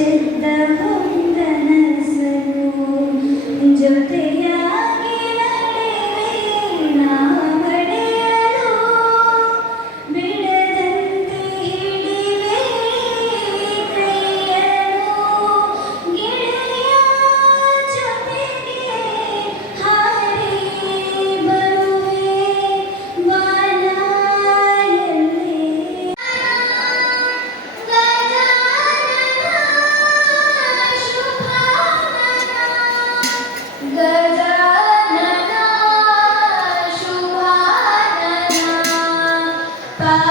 said the Bye.